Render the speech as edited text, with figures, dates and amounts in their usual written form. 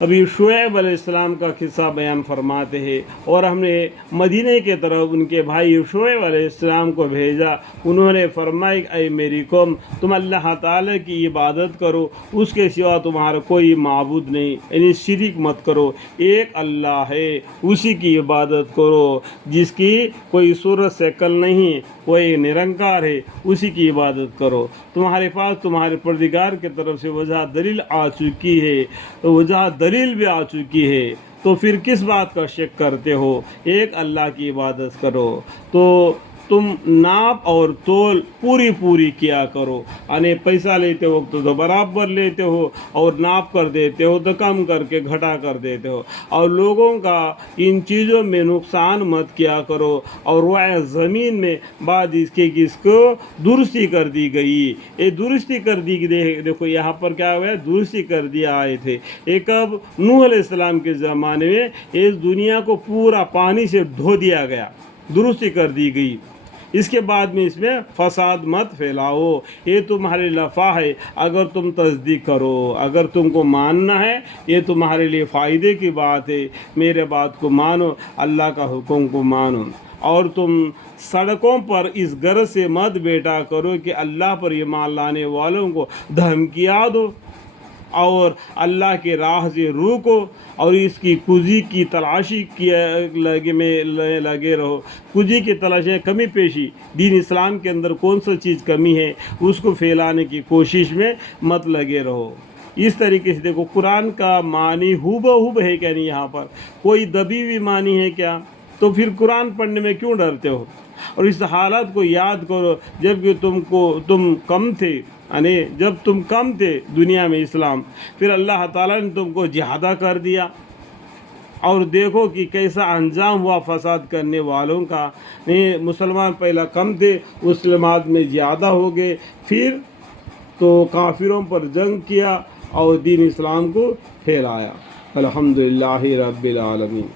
ابھی شعیب علیہ السلام کا قصہ بیان فرماتے ہیں، اور ہم نے مدینہ کے طرف ان کے بھائی شعیب علیہ السلام کو بھیجا۔ انہوں نے فرمایا اے میری قوم، تم اللہ تعالیٰ کی عبادت کرو، اس کے سوا تمہارا کوئی معبود نہیں، یعنی شرک مت کرو، ایک اللہ ہے، اسی کی عبادت کرو جس کی کوئی صورت شکل نہیں، وہ ایک نرنکار ہے، اسی کی عبادت کرو۔ تمہارے پاس تمہارے پروردگار کی طرف سے وجہ دلیل آ چکی ہے، وجہ دلیل بھی آ چکی ہے، تو پھر کس بات کا شک کرتے ہو؟ ایک اللہ کی عبادت کرو۔ تو تم ناپ اور تول پوری کیا کرو، یعنی پیسہ لیتے وقت تو برابر لیتے ہو، اور ناپ کر دیتے ہو تو کم کر کے گھٹا کر دیتے ہو، اور لوگوں کا ان چیزوں میں نقصان مت کیا کرو۔ اور وہ زمین میں بعد اس کے کس کو درستی کر دی گئی، یہ درستی کر دی گئی۔ دیکھو یہاں پر کیا ہوا ہے، درستی کر دیا آئے تھے ایک اب نوح علیہ السلام کے زمانے میں اس دنیا کو پورا پانی سے دھو دیا گیا، درستی کر دی گئی۔ اس کے بعد میں اس میں فساد مت پھیلاؤ، یہ تمہارے لفا ہے، اگر تم تصدیق کرو، اگر تم کو ماننا ہے، یہ تمہارے لیے فائدے کی بات ہے، میرے بات کو مانو، اللہ کا حکم کو مانو۔ اور تم سڑکوں پر اس غرض سے مت بیٹھا کرو کہ اللہ پر ایمان لانے والوں کو دھمکیاں دو، اور اللہ کے راہ سے روکو، اور اس کی کجی کی تلاشی میں لگے رہو۔ کجی کی تلاشی، کمی پیشی، دین اسلام کے اندر کون سا چیز کمی ہے اس کو پھیلانے کی کوشش میں مت لگے رہو۔ اس طریقے سے دیکھو قرآن کا معنی ہو ہے کیا؟ نہیں، یہاں پر کوئی دبی ہوئی معنی ہے کیا؟ تو پھر قرآن پڑھنے میں کیوں ڈرتے ہو؟ اور اس حالت کو یاد کرو جب کہ تم کم تھے، یعنی جب تم کم تھے دنیا میں اسلام، پھر اللہ تعالیٰ نے تم کو زیادہ کر دیا، اور دیکھو کہ کیسا انجام ہوا فساد کرنے والوں کا۔ مسلمان پہلا کم تھے، مسلمات میں زیادہ ہو گئے، پھر تو کافروں پر جنگ کیا اور دین اسلام کو پھیلایا۔ الحمدللہ رب العالمین۔